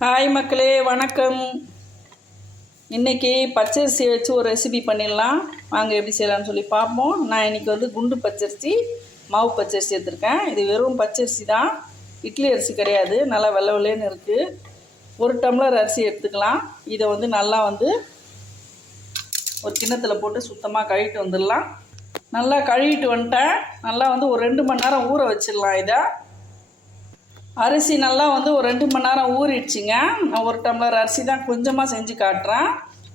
Hi மக்களே வணக்கம். இன்றைக்கி பச்சரிசி வச்சு ஒரு ரெசிபி பண்ணிடலாம். வாங்க எப்படி செய்யலாம்னு சொல்லி பார்ப்போம். நான் இன்றைக்கி வந்து குண்டு பச்சரிசி மாவு பச்சரிசி எடுத்திருக்கேன். இது வெறும் பச்சரிசி தான். இட்லி அரிசி கிடையாது. நல்லா வெள்ளை வெள்ளைன்னு இருக்குது ஒரு டம்ளர் அரிசி எடுத்துக்கலாம். இதை வந்து நல்லா வந்து ஒரு கிண்ணத்தில் போட்டு சுத்தமாக கழுவிட்டு வந்துடலாம். நல்லா கழுவிட்டு வந்துட்டேன். நல்லா வந்து ஒரு ரெண்டு மணி நேரம் ஊற வச்சிடலாம் இதை. அரிசி நல்லா வந்து ஒரு ரெண்டு மணி நேரம் ஊறிடுச்சிங்க. நான் ஒரு டம்ளர் அரிசி தான் கொஞ்சமாக செஞ்சு காட்டுறேன்.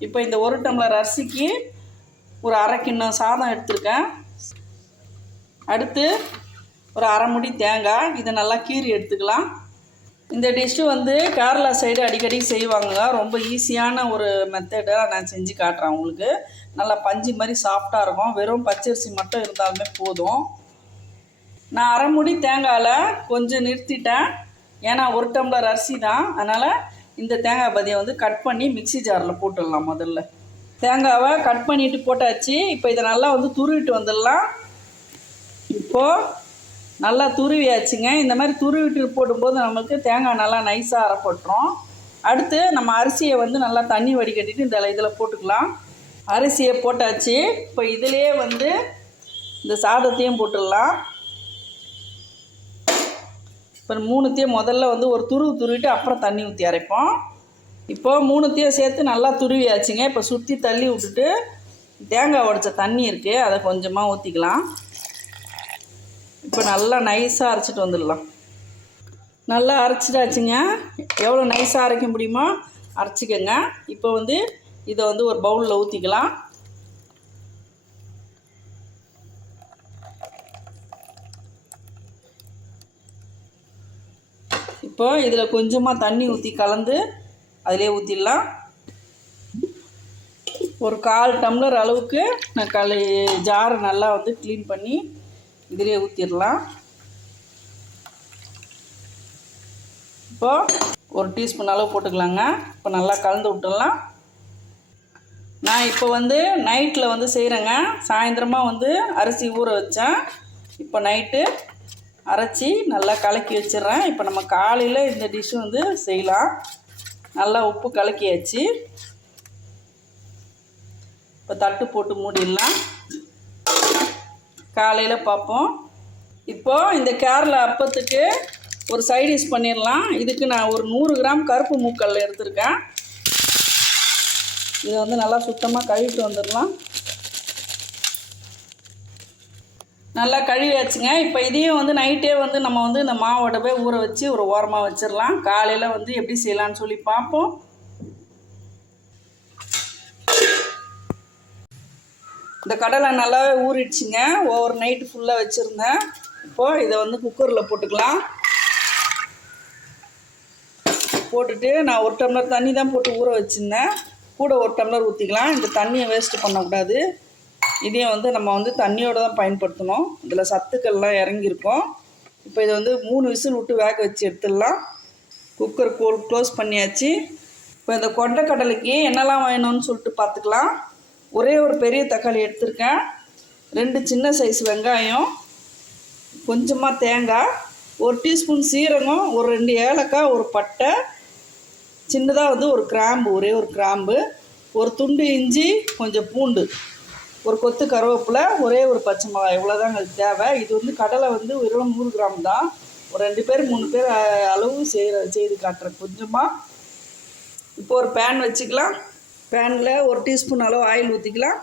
இப்போ இந்த ஒரு டம்ளர் அரிசிக்கு ஒரு அரை கிண்ணம் சாதம் எடுத்திருக்கேன். அடுத்து ஒரு அரை முடி தேங்காய் இதை நல்லா கீறி எடுத்துக்கலாம். இந்த டிஷ்ஷு வந்து கேரளா சைடு அடிக்கடி செய்வாங்க. ரொம்ப ஈஸியான ஒரு மெத்தடாக நான் செஞ்சு காட்டுறேன் உங்களுக்கு. நல்லா பஞ்சு மாதிரி சாஃப்டாக இருக்கும். வெறும் பச்சரிசி மட்டும் இருந்தாலுமே போதும். நான் அரை முடி தேங்காயில் கொஞ்சம் நிறுத்திட்டேன். ஏன்னா ஒரு டம்ளர் அரிசி தான். அதனால் இந்த தேங்காய் பதியை வந்து கட் பண்ணி மிக்ஸி ஜாரில் போட்டுடலாம் முதல்ல. தேங்காவை கட் பண்ணிட்டு போட்டாச்சு. இப்போ இதை நல்லா வந்து துருவிட்டு வந்துடலாம். இப்போது நல்லா துருவியாச்சுங்க. இந்த மாதிரி துருவிட்டு போடும்போது நம்மளுக்கு தேங்காய் நல்லா நைஸாக அரைப்பட்டுரும். அடுத்து நம்ம அரிசியை வந்து நல்லா தண்ணி வடிகட்டிட்டு இந்த இதில் போட்டுக்கலாம். அரிசியை போட்டாச்சு. இப்போ இதிலே வந்து இந்த சாதத்தையும் போட்டுடலாம். இப்போ மூணுத்தையும் முதல்ல வந்து ஒரு துருவு துருவிட்டு அப்புறம் தண்ணி ஊற்றி அரைப்போம். இப்போ மூணுத்தையும் சேர்த்து நல்லா துருவியாச்சுங்க. இப்போ சுற்றி தள்ளி விட்டுட்டு தேங்காய் உடைச்ச தண்ணி இருக்குது அதை கொஞ்சமாக ஊற்றிக்கலாம் இப்போ நல்லா நைஸாக அரைச்சிட்டு வந்துடலாம். நல்லா அரைச்சிட்டாச்சுங்க. எவ்வளோ நைஸாக அரைக்க முடியுமோ அரைச்சிக்கோங்க. இப்போ வந்து இதை வந்து ஒரு பவுலில் ஊற்றிக்கலாம் இப்போ இதில் கொஞ்சமாக தண்ணி ஊற்றி கலந்து அதிலே ஊற்றிடலாம் ஒரு கால் டம்ளர் அளவுக்கு நான் களி ஜாரை நல்லா வந்து க்ளீன் பண்ணி இதிலே ஊற்றிடலாம் இப்போது ஒரு டீஸ்பூன் அளவு போட்டுக்கலாங்க. இப்போ நல்லா கலந்து விட்டுடலாம். நான் இப்போ வந்து நைட்டில் வந்து செய்கிறேங்க சாயந்தரமாக வந்து அரிசி ஊற வச்சேன். இப்போ நைட்டு அரைச்சி நல்லா கலக்கி வச்சிடுறேன். இப்போ நம்ம காலையில் இந்த டிஷ்ஷு வந்து செய்யலாம். நல்லா உப்பு கலக்கியாச்சு. இப்போ தட்டு போட்டு மூடிடலாம். காலையில் பார்ப்போம். இப்போது இந்த கேரளா அப்பத்துக்கு ஒரு சைடிஷ் பண்ணிடலாம். இதுக்கு நான் ஒரு நூறு கிராம் கருப்பு மூக்கல் எடுத்திருக்கேன். இதை வந்து நல்லா சுத்தமாக கழுவிட்டு வந்துடலாம். நல்லா கழுவியாச்சுங்க. இப்போ இதையும் வந்து நைட்டே வந்து நம்ம வந்து இந்த மாவோட போய் ஊற வச்சு ஒரு ஓரமாக வச்சிடலாம். காலையில் வந்து எப்படி செய்யலான்னு சொல்லி பார்ப்போம். இந்த கடலை நல்லாவே ஊறிடுச்சுங்க. ஓவர் நைட்டு ஃபுல்லாக வச்சுருந்தேன். இப்போது இதை வந்து குக்கரில் போட்டுக்கலாம். போட்டுட்டு நான் ஒரு டம்ளர் தண்ணி தான் போட்டு ஊற வச்சுருந்தேன். கூட ஒரு டம்ளர் ஊற்றிக்கலாம் இந்த தண்ணியை வேஸ்ட்டு பண்ணக்கூடாது. இதையும் வந்து நம்ம வந்து தண்ணியோடு தான் பயன்படுத்தணும். இதில் சத்துக்கள்லாம் இறங்கியிருக்கும். இப்போ இதை வந்து மூணு விசில் விட்டு வேக வச்சு எடுத்துடலாம். குக்கர் கோல் க்ளோஸ் பண்ணியாச்சு. இப்போ இந்த கொண்டைக்கடலைக்கு என்னெல்லாம் வேணும்னு சொல்லிட்டு பார்த்துக்கலாம். ஒரே ஒரு பெரிய தக்காளி எடுத்திருக்கேன். ரெண்டு சின்ன சைஸ் வெங்காயம் கொஞ்சமாக தேங்காய் ஒரு டீஸ்பூன் சீரகம் ஒரு ரெண்டு ஏலக்காய் ஒரு பட்டை சின்னதாக வந்து ஒரு கிராம்பு ஒரே ஒரு கிராம்பு ஒரு துண்டு இஞ்சி கொஞ்சம் பூண்டு. ஒரு கொத்து கருவேப்பிலை ஒரே ஒரு பச்சை மிளகாய் இவ்வளோதாங்க அது தேவை. இது வந்து கடலை வந்து வெறும் நூறு கிராம் தான். ஒரு ரெண்டு பேர் மூணு பேர் அளவு செய்கிற செய்து காட்டுறேன். கொஞ்சமாக இப்போ ஒரு பேன் வச்சுக்கலாம். பேனில் ஒரு டீஸ்பூன் அளவு ஆயில் ஊற்றிக்கலாம்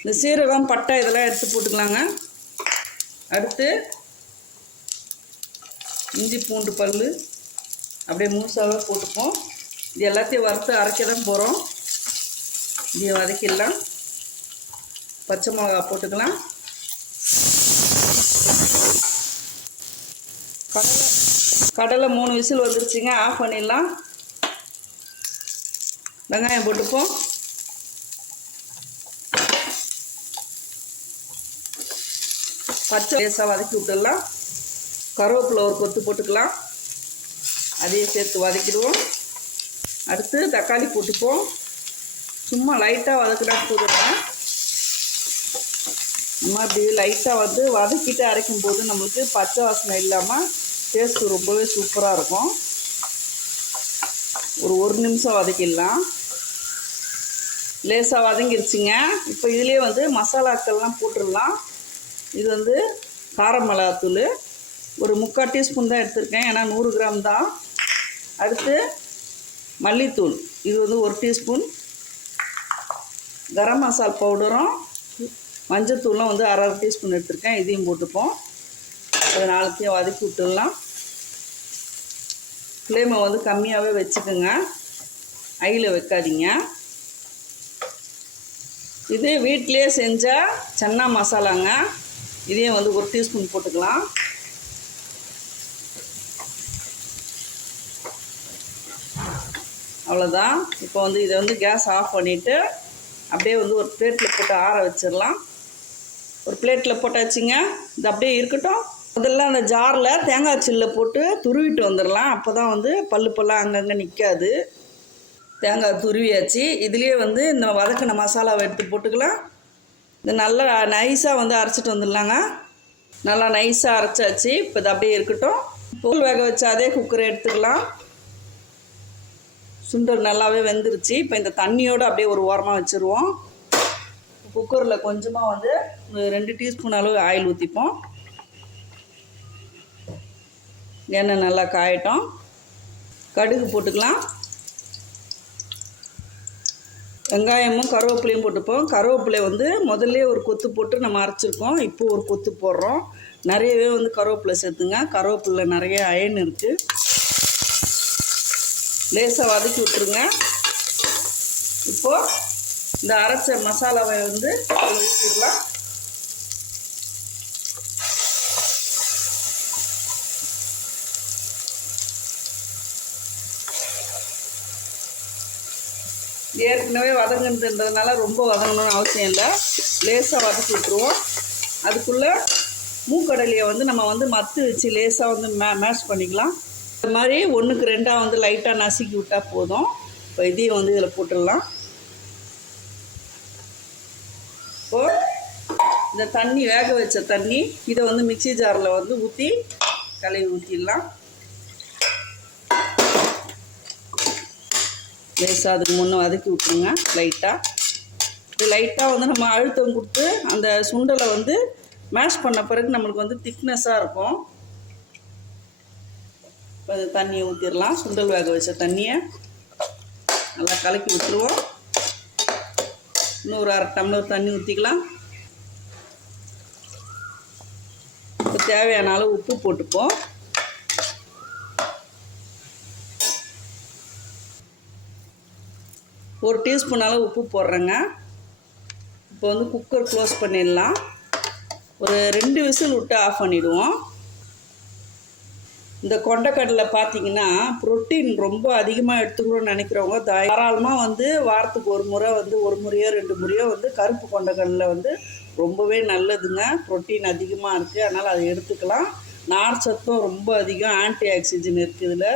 இந்த சீரகம் பட்டை இதெல்லாம் எடுத்து போட்டுக்கலாங்க. அடுத்து இஞ்சி பூண்டு பல் அப்படியே முழுசாகவே போட்டுப்போம். இது எல்லாத்தையும் வறுத்து அரைக்க தான் போகிறோம் இதையும் வதக்கிடலாம். பச்சை மிளகா போட்டுக்கலாம். கடலை கடலை மூணு விசில் வந்துருச்சுங்க ஆஃப் பண்ணிடலாம். வெங்காயம் போட்டுப்போம். பச்சை லேசாக வதக்கி விட்டுடலாம். கருவேப்பிலை ஒரு கொத்து போட்டுக்கலாம். அதையும் சேர்த்து வதக்கிடுவோம். அடுத்து தக்காளி போட்டுப்போம். சும்மா லைட்டாக வதக்கிட்டா போதுங்க நம்ம இப்படி லைட்டாக வந்து வதக்கிட்டு அரைக்கும் போது நம்மளுக்கு பச்சை வாசனை இல்லாமல் டேஸ்ட்டு ரொம்பவே சூப்பராக இருக்கும். ஒரு ஒரு நிமிஷம் வதக்கிடலாம். லேசாக வதங்கிருச்சுங்க. இப்போ இதுலேயே வந்து மசாலாக்கள்லாம் போட்டுடலாம். இது வந்து கார மிளகாத்தூள். ஒரு முக்கால் டீஸ்பூன் தான் எடுத்திருக்கேன். ஏன்னா நூறு கிராம் தான். அடுத்து மல்லித்தூள். இது வந்து ஒரு டீஸ்பூன். கரம் மசால் பவுடரும் மஞ்சத்தூளும் வந்து அரை அரை டீஸ்பூன் எடுத்திருக்கேன். இதையும் போட்டுப்போம். ஒரு நாளைக்கையும் வதக்கி விட்டுடலாம். ஃப்ளேமை வந்து கம்மியாகவே வச்சுக்கோங்க. ஐயில் வைக்காதீங்க. இது வீட்டிலே செஞ்சால் சன்னா மசாலாங்க. இதையும் வந்து ஒரு டீஸ்பூன் போட்டுக்கலாம். அவ்வளோதான் இப்போ வந்து இதை வந்து கேஸ் ஆஃப் பண்ணிவிட்டு அப்படியே வந்து ஒரு பிளேட்டில் போட்டு ஆற வச்சிடலாம். ஒரு பிளேட்டில் போட்டாச்சுங்க. இது அப்படியே இருக்கட்டும். முதல்ல அந்த ஜாரில் தேங்காய் சில்ல போட்டு துருவிட்டு வந்துடலாம். அப்போ தான் வந்து பல்லு பல்லாம் அங்கங்கே நிற்காது தேங்காய் துருவியாச்சு. இதுலேயே வந்து இந்த வதக்கின மசாலாவை எடுத்து போட்டுக்கலாம். இது நல்லா நைஸாக வந்து அரைச்சிட்டு வந்துடலாங்க. நல்லா நைஸாக அரைச்சாச்சு. இப்போ இது அப்படியே இருக்கட்டும். பொருள் வேக வச்சாதே குக்கரை எடுத்துக்கலாம். சுண்டல் நல்லாவே வெந்துருச்சு. இப்போ இந்த தண்ணியோடு அப்படியே ஒரு ஓரமாக வச்சுருவோம். குக்கரில் கொஞ்சமாக வந்து ரெண்டு டீஸ்பூன் அளவு ஆயில் ஊற்றிப்போம் எண்ணெய் நல்லா காயட்டும். கடுகு போட்டுக்கலாம். வெங்காயமும் கருவேப்பிலையும் போட்டுப்போம். கருவேப்பிலை வந்து முதல்ல ஒரு கொத்து போட்டு நம்ம அரைச்சிருக்கோம். இப்போ ஒரு கொத்து போடுறோம். நிறையவே வந்து கருவேப்பிலை சேர்த்துங்க. கருவேப்பிலை நிறைய அயன் இருக்குது லேசாக வதக்கி விட்ருங்க இப்போது இந்த அரைச்ச மசாலாவை வந்து ஊற்றிடலாம். ஏற்கனவே வதங்குன்றதுனால ரொம்ப வதங்கணும்னு அவசியம் இல்லை. லேசாக வதக்கி விட்ருவோம் அதுக்குள்ளே மூக்கடலையை வந்து நம்ம வந்து மத்து வச்சு லேசாக வந்து மே மேஷ் பண்ணிக்கலாம். இது மாதிரி ஒன்றுக்கு ரெண்டாக வந்து லைட்டாக நசுக்கி விட்டால் போதும். இப்போ இதையும் வந்து இதில் போட்டுடலாம். இப்போது இந்த தண்ணி வேக வச்ச தண்ணி இதை வந்து மிக்சி ஜாரில் வந்து ஊற்றி கழுவி ஊற்றிடலாம் லேசாக அதுக்கு முன்னே வதக்கி விட்ருங்க லைட்டாக இது லைட்டாக வந்து நம்ம அழுத்தம் கொடுத்து அந்த சுண்டலை வந்து மேஷ் பண்ண பிறகு நம்மளுக்கு வந்து திக்னஸாக இருக்கும். இப்போ தண்ணியை ஊற்றிடலாம் சுண்டல் வேக வச்ச தண்ணியை நல்லா கலக்கி விட்டுருவோம். இன்னொரு அரை டம்ளர் தண்ணி ஊற்றிக்கலாம் இப்போ தேவையான அளவு உப்பு போட்டுப்போம். ஒரு டீஸ்பூன் அளவு உப்பு போடுறேங்க. இப்போ வந்து குக்கர் க்ளோஸ் பண்ணிடலாம். ஒரு ரெண்டு விசில் விட்டு ஆஃப் பண்ணிவிடுவோம் இந்த கொண்டக்கடலை பார்த்தீங்கன்னா புரோட்டீன் ரொம்ப அதிகமாக எடுத்துக்கணும்னு நினைக்கிறவங்க தாராளமாக வந்து வாரத்துக்கு ஒரு முறை வந்து ஒரு முறையோ ரெண்டு முறையோ வந்து கருப்பு கொண்டக்கடலை வந்து ரொம்பவே நல்லதுங்க. புரோட்டீன் அதிகமாக இருக்குது அதனால் அதை எடுத்துக்கலாம். நார் சத்தும் ரொம்ப அதிகம். ஆன்டி ஆக்சிஜன் இருக்குது இதில்.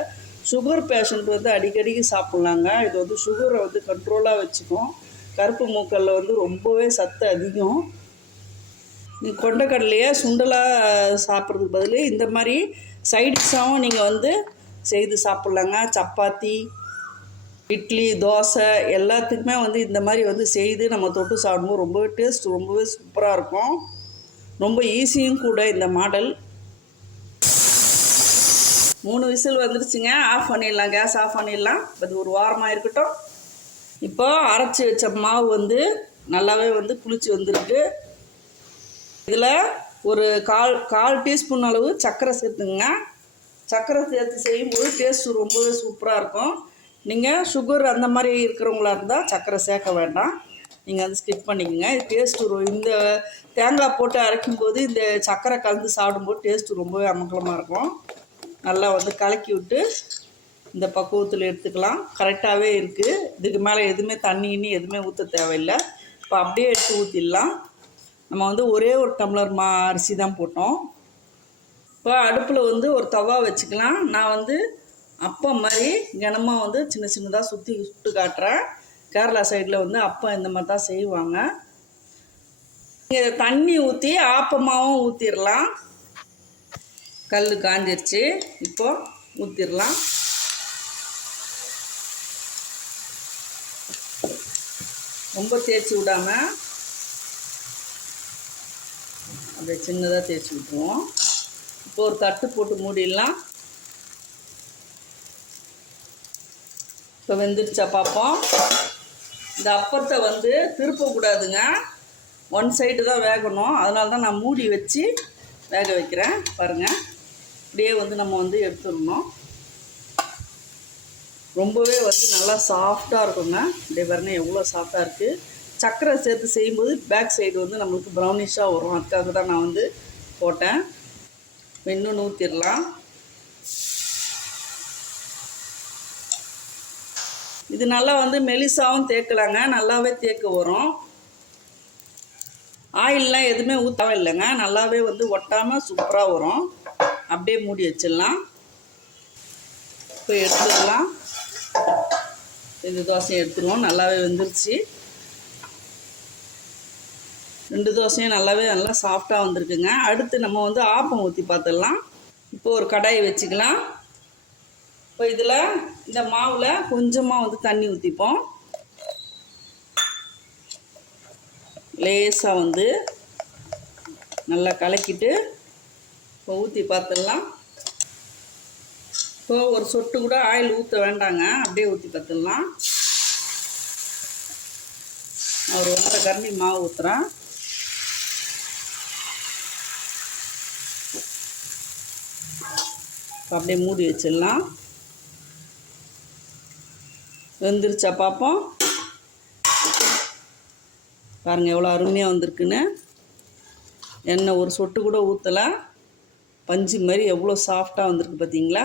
சுகர் பேஷண்ட் வந்து அடிக்கடிக்கு சாப்பிட்லாங்க. இது வந்து சுகரை வந்து கண்ட்ரோலாக வச்சுக்கும். கருப்பு மூக்கல்ல வந்து ரொம்பவே சத்து அதிகம். நீ கொண்டக்கடலையை சுண்டலாக சாப்பிட்றதுக்கு பதில் இந்த மாதிரி சைடிஷாகவும் நீங்கள் வந்து செய்து சாப்பிட்லாங்க. சப்பாத்தி இட்லி தோசை எல்லாத்துக்குமே வந்து இந்த மாதிரி வந்து செய்து நம்ம தொட்டு சாப்பிடும்போது ரொம்பவே டேஸ்ட் ரொம்பவே சூப்பராக இருக்கும். ரொம்ப ஈஸியும் கூட இந்த மாடல். மூணு விசில் வந்துருச்சுங்க. ஆஃப் பண்ணிடலாம் கேஸ் ஆஃப் பண்ணிடலாம். அது ஒரு வாரமாக இருக்கட்டும். இப்போ அரைச்சி வச்ச மாவு வந்து நல்லாவே வந்து புளிச்சு வந்திருக்கு. இதில் ஒரு கால் கால் டீஸ்பூன் அளவு சர்க்கரை சேர்த்துங்க. சர்க்கரை சேர்த்து செய்யும்போது டேஸ்ட்டு ரொம்பவே சூப்பராக இருக்கும். நீங்கள் சுகர் அந்த மாதிரி இருக்கிறவங்களா இருந்தால் சர்க்கரை சேர்க்க வேண்டாம். நீங்கள் வந்து ஸ்கிப் பண்ணிக்கோங்க. இது டேஸ்ட்டு இந்த தேங்காய் போட்டு அரைக்கும்போது இந்த சர்க்கரை கலந்து சாப்பிடும்போது டேஸ்ட்டு ரொம்பவே அமங்கலமாக இருக்கும். நல்லா வந்து கலக்கி விட்டு இந்த பக்குவத்தில் எடுத்துக்கலாம். கரெக்டாகவே இருக்குது இதுக்கு மேலே எதுவுமே தண்ணி இன்னி எதுவுமே ஊற்ற தேவையில்லை. இப்போ அப்படியே எடுத்து ஊற்றிடலாம் நம்ம வந்து ஒரே ஒரு டம்ளர் மா அரிசி தான் போட்டோம். இப்போ அடுப்பில் வந்து ஒரு தவா வச்சுக்கலாம். நான் வந்து அப்பம் மாதிரி கனமாக வந்து சின்ன சின்னதாக சுற்றி சுட்டு காட்டுறேன். கேரளா சைடில் வந்து அப்பம் இந்த மாதிரி தான் செய்வாங்க. இதை தண்ணி ஊற்றி ஆப்பமாகவும் ஊற்றிடலாம் கல் காஞ்சிருச்சு. இப்போ ஊற்றிடலாம் ரொம்ப தேய்ச்சி விடாமல் அப்படியே சின்னதாக தேய்ச்சி விட்ருவோம் இப்போ ஒரு தட்டு போட்டு மூடிடலாம். இப்போ வெந்துருச்சா பார்ப்போம் இந்த அப்பத்தை வந்து திருப்பக்கூடாதுங்க ஒன் சைடு தான் வேகணும். அதனால தான் நான் மூடி வச்சு வேக வைக்கிறேன். பாருங்கள் இப்படியே வந்து நம்ம வந்து எடுத்துடணும். ரொம்பவே வந்து நல்லா சாஃப்டாக இருக்குங்க. இப்படியே பாருங்க எவ்வளோ சாஃப்டாக இருக்குது சர்க்கரை சேர்த்து செய்யும்போது பேக் சைடு வந்து நம்மளுக்கு ப்ரௌனிஷாக வரும். அதுக்காக தான் நான் வந்து போட்டேன். இன்னும் ஊற்றிடலாம் இது நல்லா வந்து மெலிசாவும் தேக்கலாங்க. நல்லாவே தேக்க வரும். ஆயிலெலாம் எதுவுமே ஊற்றவே இல்லைங்க. நல்லாவே வந்து ஒட்டாமல் சூப்பராக வரும். அப்படியே மூடி வச்சிடலாம். இப்போ எடுத்துடலாம். இந்த தோசையும் எடுத்துருவோம். நல்லாவே வெந்துருச்சு. ரெண்டு தோசையும் நல்லாவே நல்லா சாஃப்டாக வந்திருக்குங்க. அடுத்து நம்ம வந்து ஆப்பம் ஊற்றி பார்த்துடலாம் இப்போ ஒரு கடாயை வச்சுக்கலாம். இப்போ இதில் இந்த மாவில் கொஞ்சமாக வந்து தண்ணி ஊற்றிப்போம் லேசாக வந்து நல்லா கலக்கிட்டு இப்போ ஊற்றி பார்த்துடலாம் இப்போ ஒரு சொட்டு கூட ஆயில் ஊற்ற வேண்டாங்க. அப்படியே ஊற்றி பார்த்துடலாம் ஒரு ஒன்றரை கரண்டி மாவு ஊற்றுறேன் அப்படியே மூடி வச்சிடலாம். வெந்துருச்சா பார்ப்போம். பாருங்கள் எவ்வளோ அருமையாக வந்திருக்குன்னு. எண்ணெய் ஒரு சொட்டு கூட ஊற்றலை பஞ்சு மாதிரி எவ்வளோ சாஃப்டாக வந்திருக்கு பார்த்தீங்களா?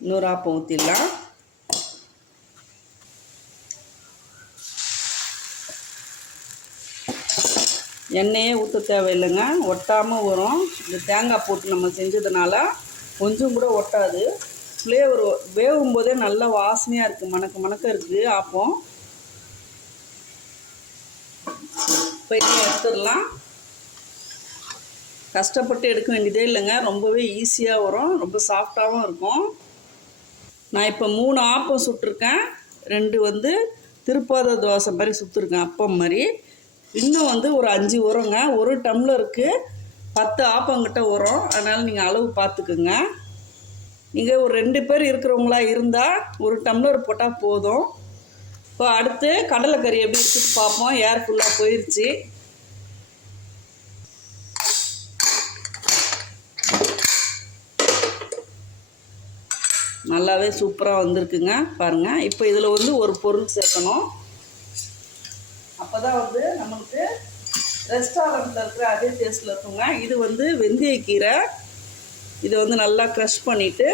இன்னொரு ஆப்பம் ஊற்றிடலாம் எண்ணெயே ஊற்ற தேவையில்லைங்க. ஒட்டாமல் வரும். இந்த தேங்காய் போட்டு நம்ம செஞ்சதுனால கொஞ்சம் கூட ஒட்டாது. ஃப்ளேவர் வேகும் போதே நல்ல வாசனையாக இருக்குது மணக்க மணக்க இருக்குது ஆப்பம் போய் எடுத்துடலாம். கஷ்டப்பட்டு எடுக்க வேண்டியதே இல்லைங்க. ரொம்பவே ஈஸியாக வரும். ரொம்ப சாஃப்டாகவும் இருக்கும். நான் இப்போ மூணு ஆப்பம் சுட்டிருக்கேன். ரெண்டு வந்து திருப்பாத தோசை மாதிரி சுற்றிருக்கேன் அப்பம் மாதிரி. இன்னும் வந்து ஒரு அஞ்சு உரங்க. ஒரு டம்ளருக்கு பத்து ஆப்பங்கிட்ட உரம். அதனால் நீங்கள் அளவு பார்த்துக்குங்க நீங்கள் ஒரு ரெண்டு பேர் இருக்கிறவங்களா இருந்தால் ஒரு டம்ளர் போட்டால் போதும். இப்போ அடுத்து கடலைக்கறி எப்படி இருக்குது பார்ப்போம் ஏர் ஃபுல்லாக போயிடுச்சு நல்லாவே சூப்பராக வந்திருக்குங்க. பாருங்கள் இப்போ இதில் வந்து ஒரு பொருள் சேர்க்கணும். அப்போ தான் வந்து நம்மளுக்கு ரெஸ்டாரண்ட்டில் இருக்கிற அதே டேஸ்ட்டில் இருக்குங்க. இது வந்து வெந்தயக்கீரை இதை வந்து நல்லா க்ரஷ் பண்ணிவிட்டு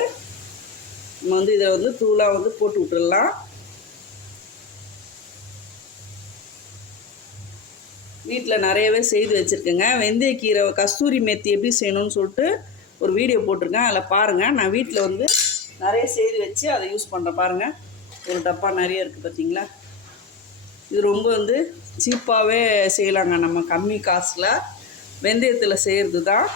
நம்ம வந்து இதை வந்து தூளாக வந்து போட்டு விட்டுடலாம் வீட்டில் நிறையவே செய்து வச்சுருக்கேங்க. வெந்தயக்கீரை கஸ்தூரி மெத்தி எப்படி செய்யணும்னு சொல்லிட்டு ஒரு வீடியோ போட்டிருக்கேன். அதில் பாருங்கள் நான் வீட்டில் வந்து நிறைய செய்து வச்சு அதை யூஸ் பண்ணுறேன் பாருங்கள் ஒரு டப்பா நிறைய இருக்குது பார்த்தீங்களா? இது ரொம்ப வந்து சீப்பாகவே செய்யலாங்க. நம்ம கம்மி காசில் வெந்தயத்தில் செய்கிறது தான்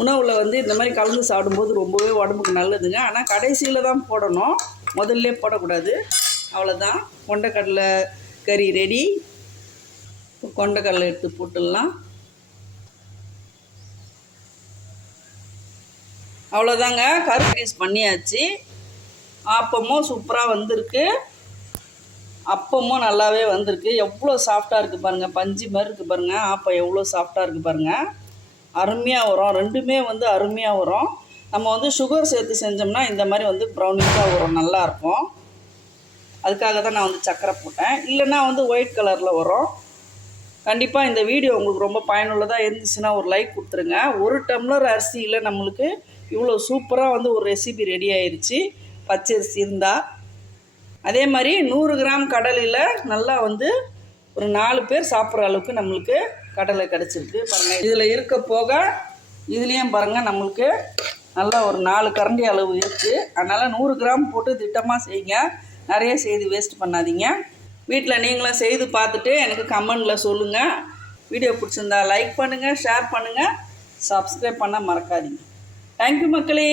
உணவில் வந்து இந்த மாதிரி கலந்து சாப்பிடும்போது ரொம்பவே உடம்புக்கு நல்லதுங்க. ஆனால் கடைசியில் தான் போடணும். முதல்ல போடக்கூடாது. அவ்வளோதான் கொண்டக்கடலை கறி ரெடி கொண்டக்கடலை எடுத்து போட்டுடலாம். அவ்வளோதாங்க கரு யூஸ் பண்ணியாச்சு. ஆப்பமும் சூப்பராக வந்திருக்கு. அப்பமும் நல்லாவே வந்திருக்கு. எவ்வளோ சாஃப்டாக இருக்குது பாருங்கள் பஞ்சு மாதிரி இருக்குது பாருங்கள் ஆப்பம் எவ்வளோ சாஃப்டாக இருக்குது பாருங்கள் அருமையாக வரும். ரெண்டுமே வந்து அருமையாக வரும். நம்ம வந்து சுகர் சேர்த்து செஞ்சோம்னா இந்த மாதிரி வந்து ப்ரௌனிஷாக வரும். நல்லாயிருக்கும் அதுக்காக தான் நான் வந்து சக்கரை போட்டேன். இல்லைன்னா வந்து ஒயிட் கலரில் வரும். கண்டிப்பாக இந்த வீடியோ உங்களுக்கு ரொம்ப பயனுள்ளதாக இருந்துச்சுன்னா ஒரு லைக் கொடுத்துருங்க. ஒரு டம்ளர் அரிசியில் நம்மளுக்கு இவ்வளோ சூப்பராக வந்து ஒரு ரெசிபி ரெடி ஆயிடுச்சு பச்சரிசி இருந்தால் அதே மாதிரி நூறு கிராம் கடலையில் நல்லா வந்து ஒரு நாலு பேர் சாப்பிட்ற அளவுக்கு நம்மளுக்கு கடலை கிடச்சிருக்கு பாருங்கள் இதில் இருக்க போக இதுலேயும் பாருங்கள் நம்மளுக்கு நல்லா ஒரு நாலு கரண்டி அளவு இருக்குது அதனால் நூறு கிராம் போட்டு திட்டமாக செய்யுங்க. நிறைய செய்து வேஸ்ட் பண்ணாதீங்க. வீட்டில் நீங்களும் செய்து பார்த்துட்டு எனக்கு கமெண்டில் சொல்லுங்கள் வீடியோ பிடிச்சிருந்தா லைக் பண்ணுங்கள் ஷேர் பண்ணுங்கள் சப்ஸ்கிரைப் பண்ண மறக்காதீங்க. தேங்க்யூ மக்களே.